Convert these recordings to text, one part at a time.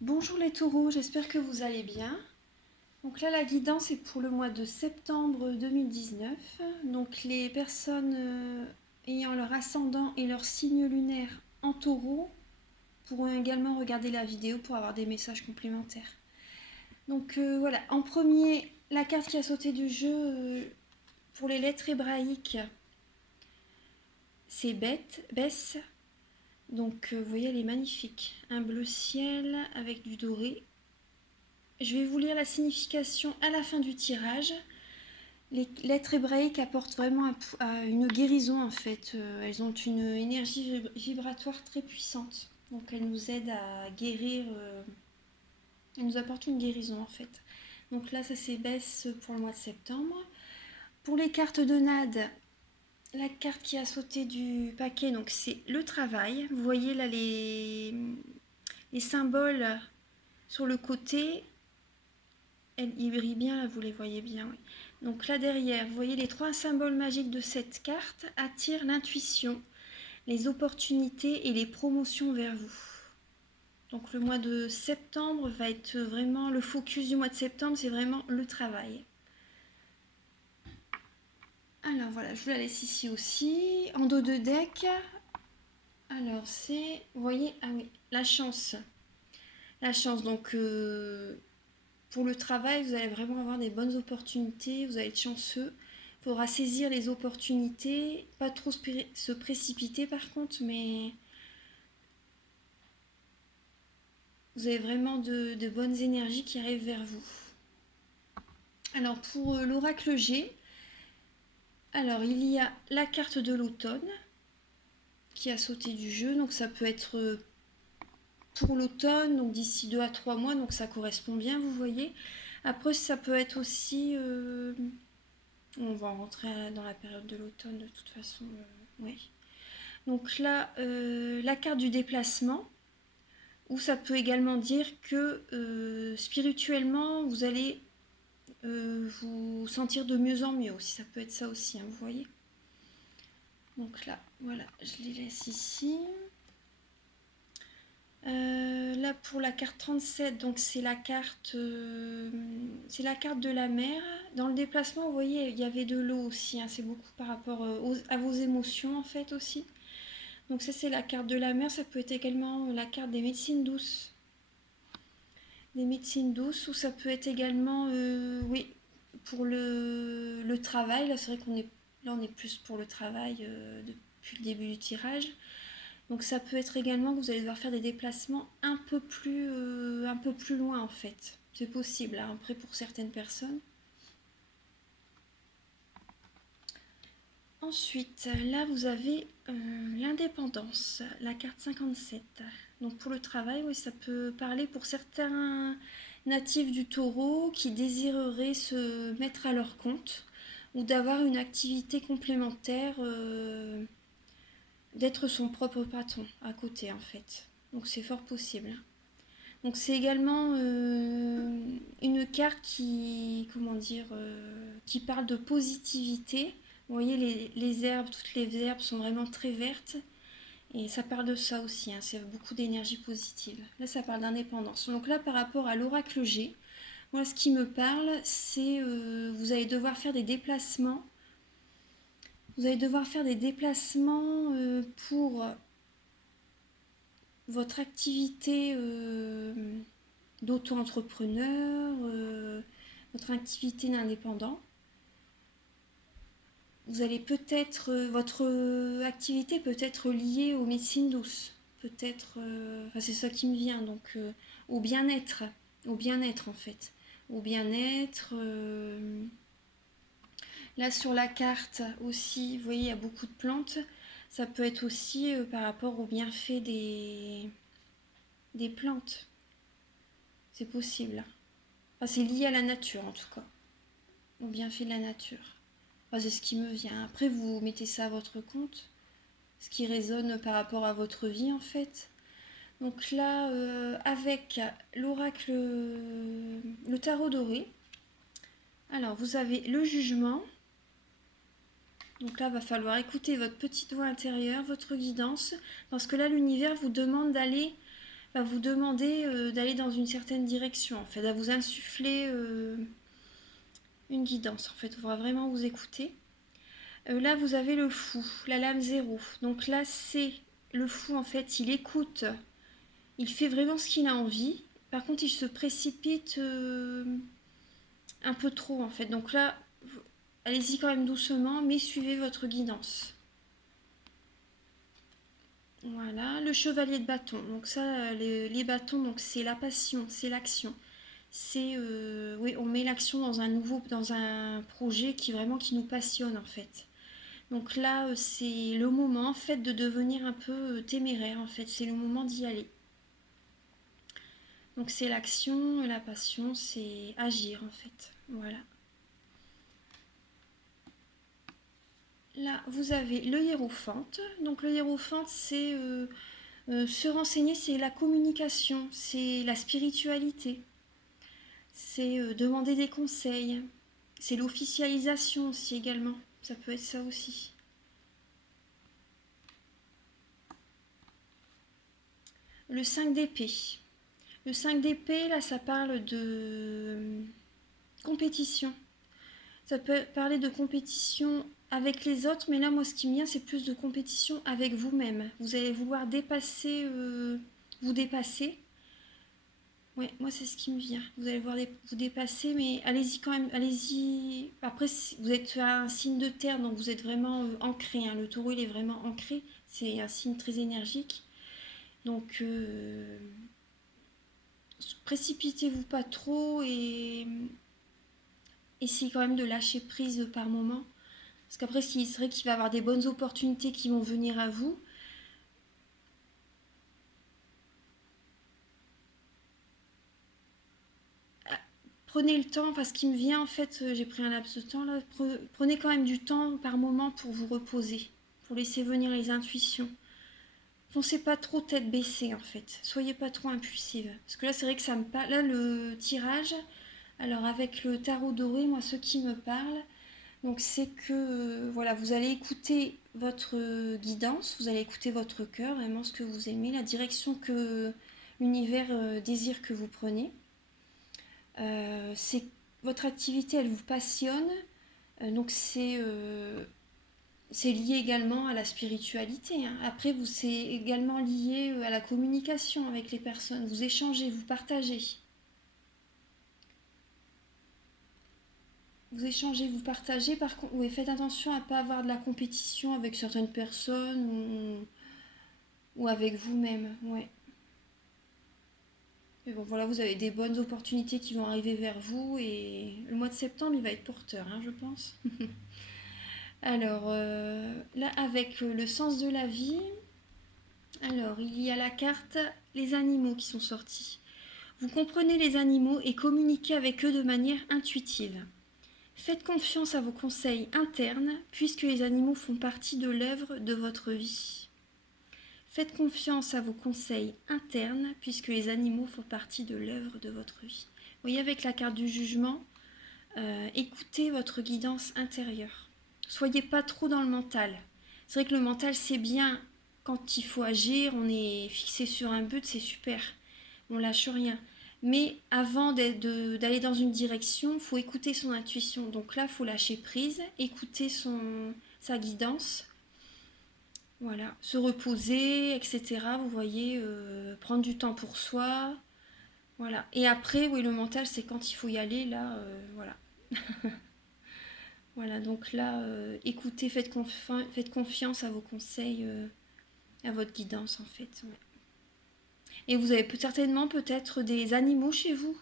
Bonjour les taureaux, j'espère que vous allez bien. Donc là, la guidance est pour le mois de septembre 2019. Donc les personnes ayant leur ascendant et leur signe lunaire en taureau pourront également regarder la vidéo pour avoir des messages complémentaires. Donc voilà, en premier, la carte qui a sauté du jeu pour les lettres hébraïques, c'est Bess. Donc vous voyez, elle est magnifique. Un bleu ciel avec du doré. Je vais vous lire la signification à la fin du tirage. Les lettres hébraïques apportent vraiment une guérison en fait. Elles ont une énergie vibratoire très puissante. Donc elles nous aident à guérir. Elles nous apportent une guérison en fait. Donc là, ça s'ébaisse pour le mois de septembre. Pour les cartes de Nade, la carte qui a sauté du paquet, donc c'est le travail. Vous voyez là les symboles sur le côté. Il brille bien, vous les voyez bien, oui. Donc là derrière, vous voyez les trois symboles magiques de cette carte attirent l'intuition, les opportunités et les promotions vers vous. Donc le mois de septembre va être vraiment, le focus du mois de septembre, c'est vraiment le travail. Alors voilà, je vous la laisse ici aussi. En dos de deck, alors c'est, vous voyez, ah oui, la chance. La chance, donc pour le travail, vous allez vraiment avoir des bonnes opportunités, vous allez être chanceux. Il faudra saisir les opportunités, pas trop se précipiter par contre, mais vous avez vraiment de bonnes énergies qui arrivent vers vous. Alors pour l'oracle G, alors il y a la carte de l'automne qui a sauté du jeu, donc ça peut être pour l'automne, donc d'ici 2 à 3 mois, donc ça correspond bien, vous voyez. Après ça peut être aussi... on va rentrer dans la période de l'automne de toute façon, oui. Donc là, la carte du déplacement, où ça peut également dire que spirituellement, vous allez vous sentir de mieux en mieux aussi. Ça peut être ça aussi, hein, vous voyez. Donc là, voilà, je les laisse ici. Là pour la carte 37, donc c'est la carte de la mer. Dans le déplacement, vous voyez, il y avait de l'eau aussi, hein, c'est beaucoup par rapport à vos émotions en fait aussi. Donc ça c'est la carte de la mer, ça peut être également la carte des médecines douces. Des médecines douces, ou ça peut être également, oui, pour le travail. Là c'est vrai là on est plus pour le travail depuis le début du tirage. Donc ça peut être également que vous allez devoir faire des déplacements un peu plus loin en fait. C'est possible, hein, après pour certaines personnes. Ensuite, là vous avez l'indépendance, la carte 57. Donc pour le travail, oui, ça peut parler pour certains natifs du taureau qui désireraient se mettre à leur compte ou d'avoir une activité complémentaire, d'être son propre patron à côté en fait. Donc c'est fort possible. Donc c'est également une carte qui, comment dire, qui parle de positivité. Vous voyez, les herbes, toutes les herbes sont vraiment très vertes. Et ça parle de ça aussi, hein, c'est beaucoup d'énergie positive. Là, ça parle d'indépendance. Donc là, par rapport à l'oracle G, moi, ce qui me parle, c'est vous allez devoir faire des déplacements. Vous allez devoir faire des déplacements pour votre activité d'auto-entrepreneur, votre activité d'indépendant. Vous allez peut-être, votre activité peut être liée aux médecines douces, peut-être, enfin c'est ça qui me vient, donc au bien-être en fait, au bien-être. Là sur la carte aussi, vous voyez, il y a beaucoup de plantes. Ça peut être aussi par rapport aux bienfaits des plantes. C'est possible. Enfin, c'est lié à la nature en tout cas, aux bienfaits de la nature. Enfin, c'est ce qui me vient. Après, vous mettez ça à votre compte, ce qui résonne par rapport à votre vie en fait. Donc là, avec l'oracle, le tarot doré, alors vous avez le jugement. Donc là, il va falloir écouter votre petite voix intérieure, votre guidance, parce que là, l'univers vous demande d'aller va vous demander d'aller dans une certaine direction, en fait, à vous insuffler une guidance. En fait, il faudra vraiment vous écouter. Là, vous avez le fou, la lame zéro. Donc là, c'est le fou, en fait, il écoute, il fait vraiment ce qu'il a envie. Par contre, il se précipite un peu trop, en fait. Donc là, allez-y quand même doucement, mais suivez votre guidance. Voilà, le chevalier de bâton. Donc ça, les bâtons, donc c'est la passion, c'est l'action. C'est oui, on met l'action dans un projet qui nous passionne en fait. Donc là, c'est le moment en fait de devenir un peu téméraire en fait. C'est le moment d'y aller. Donc c'est l'action, la passion, c'est agir en fait. Voilà. Là, vous avez le hiérophante. Donc le hiérophante, c'est se renseigner, c'est la communication, c'est la spiritualité, c'est demander des conseils, c'est l'officialisation aussi également. Ça peut être ça aussi. Le 5 d'épée. Le 5 d'épée, là, ça parle de compétition. Ça peut parler de compétition avec les autres, mais là, moi, ce qui me vient, c'est plus de compétition avec vous-même. Vous allez vouloir vous dépasser. Ouais, moi, c'est ce qui me vient. Vous allez vous dépasser, mais allez-y quand même, allez-y. Après, vous êtes un signe de terre, donc vous êtes vraiment ancré, hein. Le taureau, il est vraiment ancré. C'est un signe très énergique. Donc, précipitez-vous pas trop et essayez quand même de lâcher prise par moment. Parce qu'après, c'est vrai qu'il va y avoir des bonnes opportunités qui vont venir à vous. Prenez le temps, parce qu'il me vient en fait, j'ai pris un laps de temps là. Prenez quand même du temps par moment pour vous reposer, pour laisser venir les intuitions. Foncez pas trop tête baissée en fait. Soyez pas trop impulsive. Parce que là, c'est vrai que ça me parle. Là, le tirage, alors avec le tarot doré, moi, ce qui me parle, donc c'est que voilà, vous allez écouter votre guidance, vous allez écouter votre cœur, vraiment ce que vous aimez, la direction que l'univers désire que vous preniez. C'est votre activité, elle vous passionne, donc c'est lié également à la spiritualité, hein. Après, c'est également lié à la communication avec les personnes. Vous échangez, vous partagez. Vous échangez, vous partagez. Par contre, oui, faites attention à ne pas avoir de la compétition avec certaines personnes ou avec vous-même. Ouais. Mais bon, voilà, vous avez des bonnes opportunités qui vont arriver vers vous et le mois de septembre, il va être porteur, hein, je pense. Alors, là, avec le sens de la vie, alors, il y a la carte les animaux qui sont sortis. Vous comprenez les animaux et communiquez avec eux de manière intuitive. Faites confiance à vos conseils internes puisque les animaux font partie de l'œuvre de votre vie. Faites confiance à vos conseils internes puisque les animaux font partie de l'œuvre de votre vie. Vous voyez avec la carte du jugement, écoutez votre guidance intérieure. Soyez pas trop dans le mental. C'est vrai que le mental c'est bien quand il faut agir, on est fixé sur un but, c'est super. On lâche rien. Mais avant d'aller dans une direction, il faut écouter son intuition. Donc là, il faut lâcher prise, écouter sa guidance. Voilà, se reposer, etc. Vous voyez, prendre du temps pour soi. Voilà. Et après, oui, le mental, c'est quand il faut y aller, là, voilà. Voilà, donc là, écoutez, faites confiance à vos conseils, à votre guidance, en fait. Ouais. Et vous avez certainement peut-être des animaux chez vous.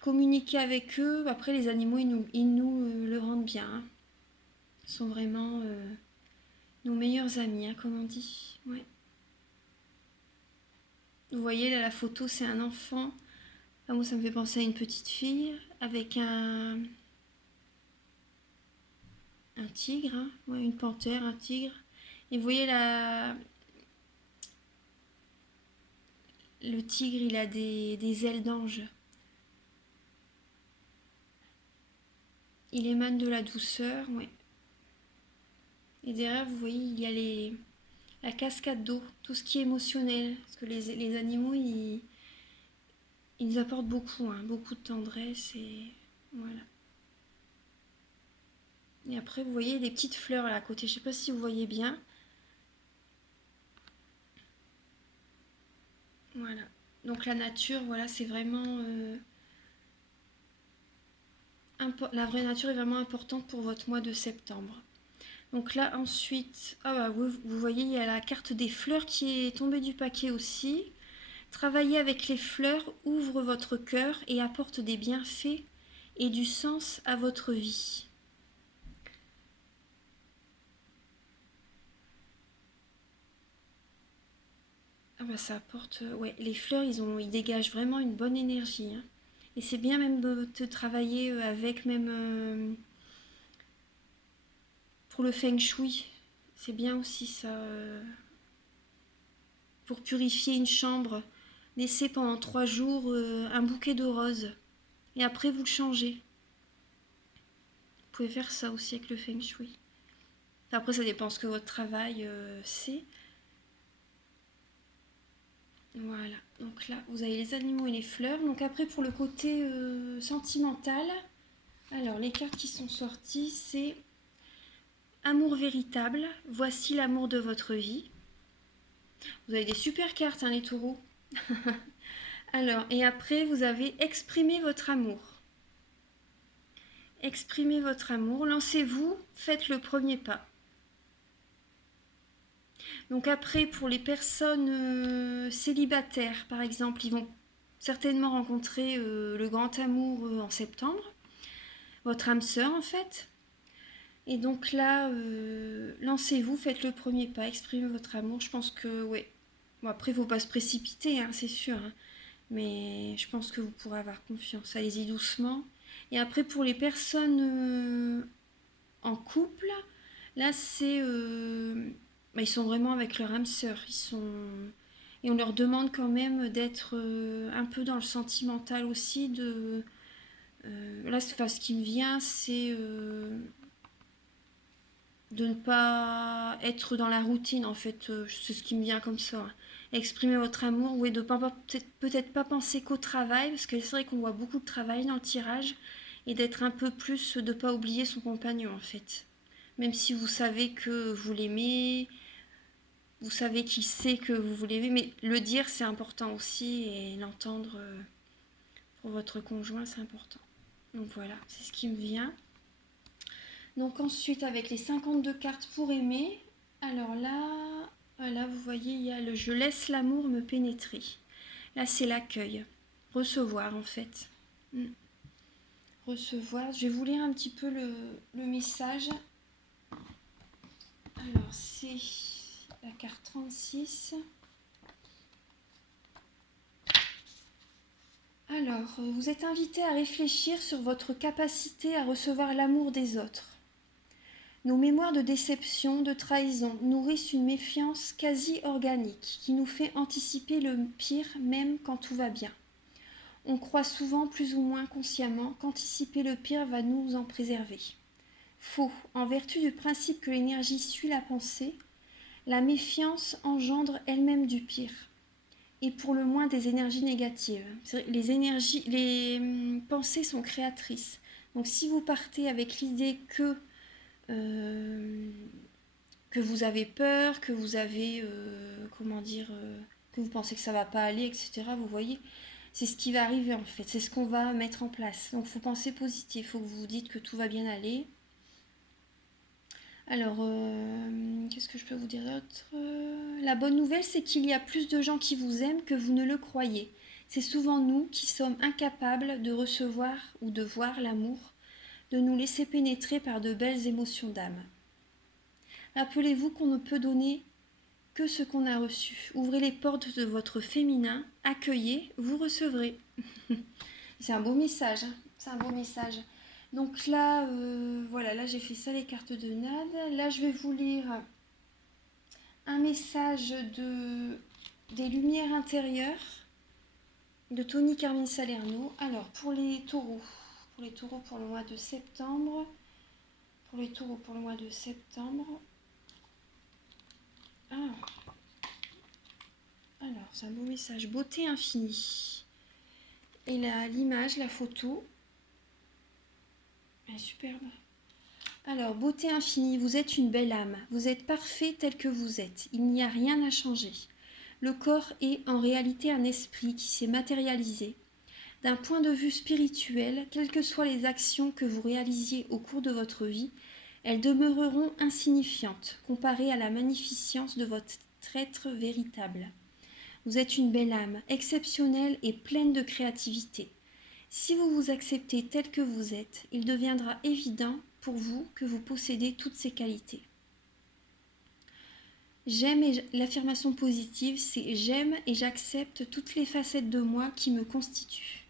Communiquer avec eux. Après, les animaux, ils nous le rendent bien, hein. Ils sont vraiment nos meilleurs amis, hein, comme on dit. Ouais. Vous voyez, là, la photo, c'est un enfant. Ah, moi, ça me fait penser à une petite fille avec un tigre, hein. Ouais, une panthère, un tigre. Et vous voyez, le tigre, il a des ailes d'ange. Il émane de la douceur, ouais. Et derrière, vous voyez, il y a la cascade d'eau, tout ce qui est émotionnel. Parce que les animaux, ils nous apportent beaucoup, hein, beaucoup de tendresse et voilà. Et après, vous voyez des petites fleurs là à côté. Je sais pas si vous voyez bien. Voilà. Donc la nature, voilà, c'est vraiment... la vraie nature est vraiment importante pour votre mois de septembre. Donc là, ensuite... Ah bah, vous voyez, il y a la carte des fleurs qui est tombée du paquet aussi. Travailler avec les fleurs ouvre votre cœur et apporte des bienfaits et du sens à votre vie. Ah bah ça apporte... ouais, les fleurs, ils dégagent vraiment une bonne énergie, hein. Et c'est bien même de travailler avec, même pour le feng shui. C'est bien aussi ça. Pour purifier une chambre, laissez pendant 3 jours un bouquet de roses. Et après, vous le changez. Vous pouvez faire ça aussi avec le feng shui. Après, ça dépend ce que votre travail c'est. Voilà. Donc là, vous avez les animaux et les fleurs. Donc après, pour le côté sentimental, alors les cartes qui sont sorties, c'est amour véritable. Voici l'amour de votre vie. Vous avez des super cartes, hein, les taureaux. Alors, et après, vous avez exprimé votre amour. Exprimez votre amour, lancez-vous, faites le premier pas. Donc après, pour les personnes célibataires, par exemple, ils vont certainement rencontrer le grand amour en septembre, votre âme sœur en fait. Et donc là, lancez-vous, faites le premier pas, exprimez votre amour. Je pense que, ouais. Bon, après, il ne faut pas se précipiter, hein, c'est sûr. Hein. Mais je pense que vous pourrez avoir confiance. Allez-y doucement. Et après, pour les personnes en couple, là, c'est... ils sont vraiment avec leur âme sœur. Et on leur demande quand même d'être un peu dans le sentimental aussi. Là, ce qui me vient, c'est de ne pas être dans la routine, en fait. C'est ce qui me vient comme ça. Hein. Exprimer votre amour, oui, de peut-être pas penser qu'au travail, parce que c'est vrai qu'on voit beaucoup de travail dans le tirage, et d'être un peu plus, de ne pas oublier son compagnon, en fait. Même si vous savez que vous l'aimez, vous savez qu'il sait que vous l'aimez, mais le dire, c'est important aussi, et l'entendre pour votre conjoint, c'est important. Donc voilà, c'est ce qui me vient. Donc ensuite, avec les 52 cartes pour aimer, alors là, voilà, vous voyez, il y a le je laisse l'amour me pénétrer. Là, c'est l'accueil. Recevoir, en fait. Recevoir. Je vais vous lire un petit peu le message. Alors, c'est la carte 36. Alors, vous êtes invité à réfléchir sur votre capacité à recevoir l'amour des autres. Nos mémoires de déception, de trahison nourrissent une méfiance quasi organique qui nous fait anticiper le pire même quand tout va bien. On croit souvent, plus ou moins consciemment, qu'anticiper le pire va nous en préserver. Faux. En vertu du principe que l'énergie suit la pensée, la méfiance engendre elle-même du pire. Et pour le moins des énergies négatives. Les pensées sont créatrices. Donc si vous partez avec l'idée que vous avez peur, que vous avez, que vous pensez que ça va pas aller, etc., vous voyez, c'est ce qui va arriver en fait, c'est ce qu'on va mettre en place. Donc il faut penser positif, il faut que vous vous dites que tout va bien aller. Alors, qu'est-ce que je peux vous dire d'autre? La bonne nouvelle, c'est qu'il y a plus de gens qui vous aiment que vous ne le croyez. C'est souvent nous qui sommes incapables de recevoir ou de voir l'amour, de nous laisser pénétrer par de belles émotions d'âme. Rappelez-vous qu'on ne peut donner que ce qu'on a reçu. Ouvrez les portes de votre féminin, accueillez, vous recevrez. C'est un beau message, hein. C'est un beau message. Donc là, voilà, là j'ai fait ça, les cartes de Nad. Là, je vais vous lire un message des lumières intérieures de Tony Carmine Salerno. Alors, pour les taureaux pour le mois de septembre, Ah, alors, c'est un beau message. Beauté infinie. Et là, l'image, la photo. Elle est superbe. Alors, beauté infinie, vous êtes une belle âme. Vous êtes parfait tel que vous êtes. Il n'y a rien à changer. Le corps est en réalité un esprit qui s'est matérialisé. D'un point de vue spirituel, quelles que soient les actions que vous réalisiez au cours de votre vie, elles demeureront insignifiantes comparées à la magnificence de votre être véritable. Vous êtes une belle âme, exceptionnelle et pleine de créativité. Si vous vous acceptez tel que vous êtes, il deviendra évident pour vous que vous possédez toutes ces qualités. L'affirmation positive, c'est j'aime et j'accepte toutes les facettes de moi qui me constituent.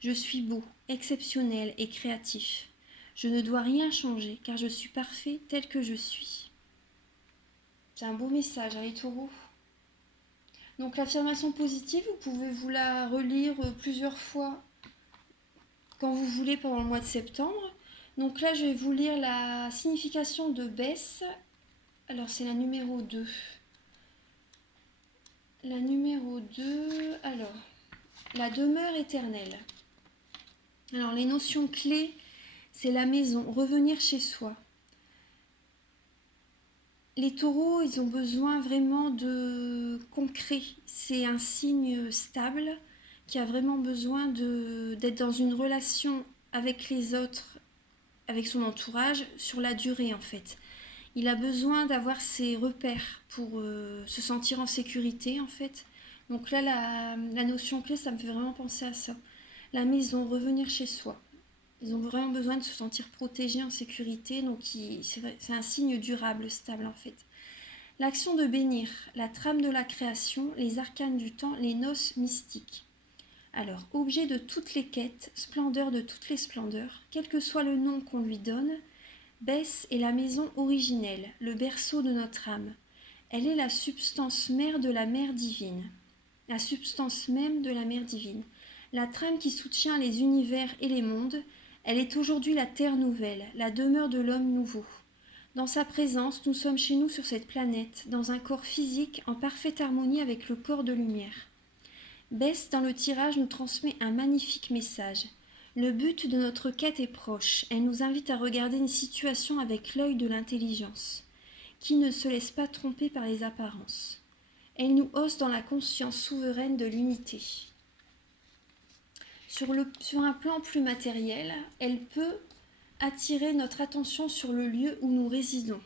Je suis beau, exceptionnel et créatif. Je ne dois rien changer car je suis parfait tel que je suis. C'est un beau message, hein, les taureaux. Donc l'affirmation positive, vous pouvez vous la relire plusieurs fois quand vous voulez pendant le mois de septembre. Donc là, je vais vous lire la signification de Bess. Alors c'est la numéro 2. La numéro 2, alors, la demeure éternelle. Alors les notions clés, c'est la maison, revenir chez soi. Les taureaux, ils ont besoin vraiment de concret. C'est un signe stable qui a vraiment besoin d'être dans une relation avec les autres, avec son entourage, sur la durée en fait. Il a besoin d'avoir ses repères pour se sentir en sécurité en fait. Donc là, la notion clé, ça me fait vraiment penser à ça. La maison, revenir chez soi. Ils ont vraiment besoin de se sentir protégés en sécurité, donc c'est un signe durable, stable en fait. L'action de bénir, la trame de la création, les arcanes du temps, les noces mystiques. Alors, objet de toutes les quêtes, splendeur de toutes les splendeurs, quel que soit le nom qu'on lui donne, Bess est la maison originelle, le berceau de notre âme. Elle est la substance mère de la mère divine. La substance même de la mère divine. La trame qui soutient les univers et les mondes, elle est aujourd'hui la terre nouvelle, la demeure de l'homme nouveau. Dans sa présence, nous sommes chez nous sur cette planète, dans un corps physique en parfaite harmonie avec le corps de lumière. Bess, dans le tirage, nous transmet un magnifique message. Le but de notre quête est proche. Elle nous invite à regarder une situation avec l'œil de l'intelligence, qui ne se laisse pas tromper par les apparences. Elle nous hausse dans la conscience souveraine de l'unité. Sur un plan plus matériel, elle peut attirer notre attention sur le lieu où nous résidons,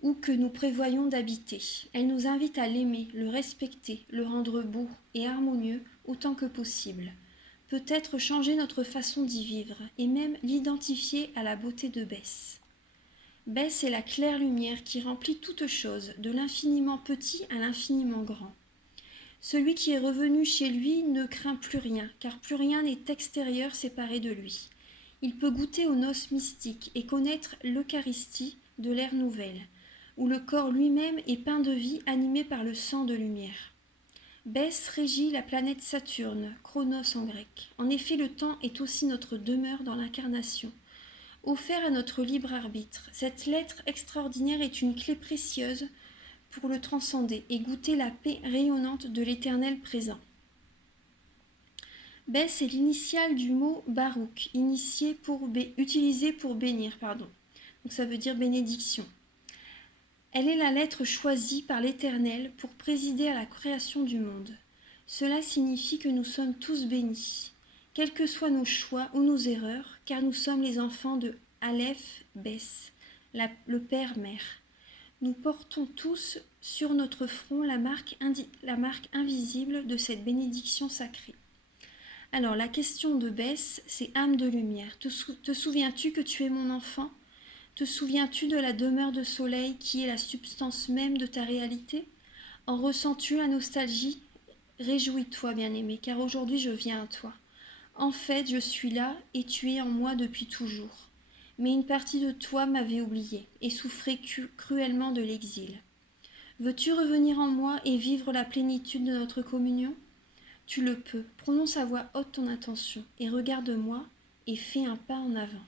ou que nous prévoyons d'habiter. Elle nous invite à l'aimer, le respecter, le rendre beau et harmonieux autant que possible. Peut-être changer notre façon d'y vivre et même l'identifier à la beauté de Bess. Bess est la claire lumière qui remplit toute chose, de l'infiniment petit à l'infiniment grand. Celui qui est revenu chez lui ne craint plus rien, car plus rien n'est extérieur séparé de lui. Il peut goûter aux noces mystiques et connaître l'Eucharistie de l'ère nouvelle, où le corps lui-même est peint de vie animé par le sang de lumière. Bess régit la planète Saturne, Chronos en grec. En effet, le temps est aussi notre demeure dans l'incarnation. Offert à notre libre arbitre, cette lettre extraordinaire est une clé précieuse pour le transcender et goûter la paix rayonnante de l'éternel présent. Bess est l'initiale du mot Baruch, utilisé pour bénir. Donc ça veut dire bénédiction. Elle est la lettre choisie par l'Éternel pour présider à la création du monde. Cela signifie que nous sommes tous bénis, quels que soient nos choix ou nos erreurs, car nous sommes les enfants de Aleph Bess, le Père-Mère. Nous portons tous sur notre front la marque invisible de cette bénédiction sacrée. Alors, la question de Bess, c'est âme de lumière. Te souviens-tu que tu es mon enfant ? Te souviens-tu de la demeure de soleil qui est la substance même de ta réalité ? En ressens-tu la nostalgie ? Réjouis-toi, bien-aimé, car aujourd'hui je viens à toi. En fait, je suis là et tu es en moi depuis toujours. Mais une partie de toi m'avait oublié et souffrait cruellement de l'exil. Veux-tu revenir en moi et vivre la plénitude de notre communion ? Tu le peux. Prononce à voix haute ton intention et regarde-moi et fais un pas en avant.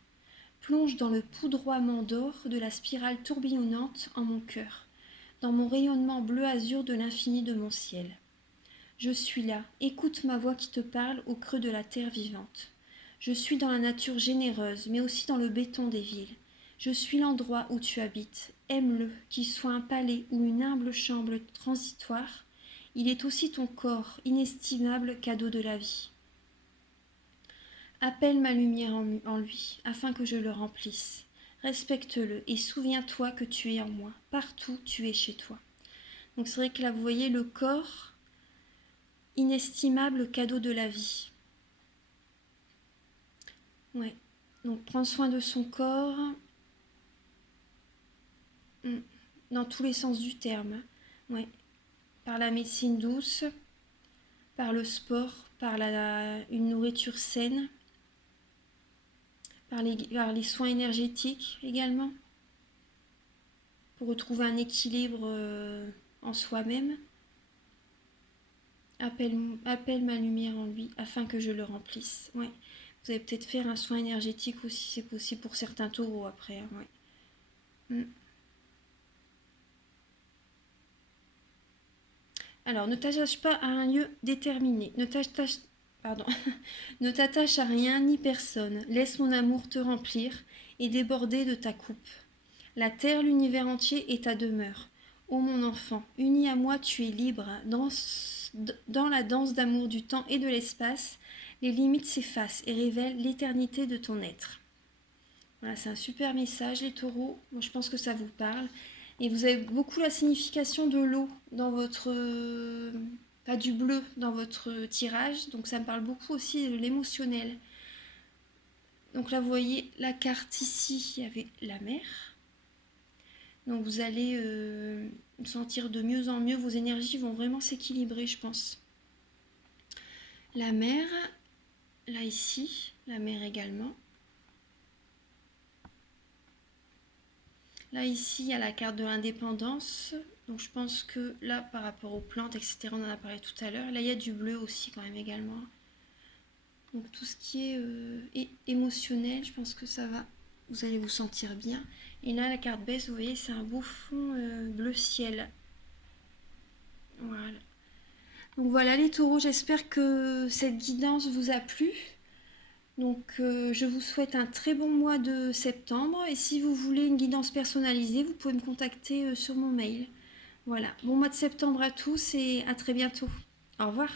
Plonge dans le poudroiement d'or de la spirale tourbillonnante en mon cœur. dans mon rayonnement bleu-azur de l'infini de mon ciel. Je suis là, écoute ma voix qui te parle au creux de la terre vivante. Je suis dans la nature généreuse, mais aussi dans le béton des villes. Je suis l'endroit où tu habites. Aime-le, qu'il soit un palais ou une humble chambre transitoire. Il est aussi ton corps, inestimable cadeau de la vie. Appelle ma lumière en lui, afin que je le remplisse. Respecte-le et souviens-toi que tu es en moi. Partout, tu es chez toi. Donc c'est vrai que là, vous voyez le corps, inestimable cadeau de la vie. Ouais. Donc prendre soin de son corps, dans tous les sens du terme. Ouais. Par la médecine douce, par le sport, par une nourriture saine, par les soins énergétiques également, pour retrouver un équilibre en soi-même. Appelle ma lumière en lui afin que je le remplisse. Ouais. Vous allez peut-être faire un soin énergétique aussi, c'est possible pour certains taureaux après. Hein, ouais. Alors, ne t'attache pas à un lieu déterminé. Ne t'attache à rien ni personne. Laisse mon amour te remplir et déborder de ta coupe. La terre, l'univers entier est ta demeure. Ô mon enfant, uni à moi, tu es libre. Dans la danse d'amour du temps et de l'espace, les limites s'effacent et révèlent l'éternité de ton être. Voilà, c'est un super message, les taureaux. Moi, je pense que ça vous parle. Et vous avez beaucoup la signification de l'eau dans votre... pas du bleu dans votre tirage. Donc ça me parle beaucoup aussi de l'émotionnel. Donc là, vous voyez la carte ici, il y avait la mer. Donc vous allez sentir de mieux en mieux. Vos énergies vont vraiment s'équilibrer, je pense. La mer, là ici, la mer également. Là, ici, il y a la carte de l'indépendance. Donc, je pense que là, par rapport aux plantes, etc., on en a parlé tout à l'heure. Là, il y a du bleu aussi, quand même, également. Donc, tout ce qui est émotionnel, je pense que ça va. Vous allez vous sentir bien. Et là, la carte baisse, vous voyez, c'est un beau fond bleu ciel. Voilà. Donc, voilà, les taureaux, j'espère que cette guidance vous a plu. Donc je vous souhaite un très bon mois de septembre et si vous voulez une guidance personnalisée, vous pouvez me contacter sur mon mail. Voilà, bon mois de septembre à tous et à très bientôt. Au revoir.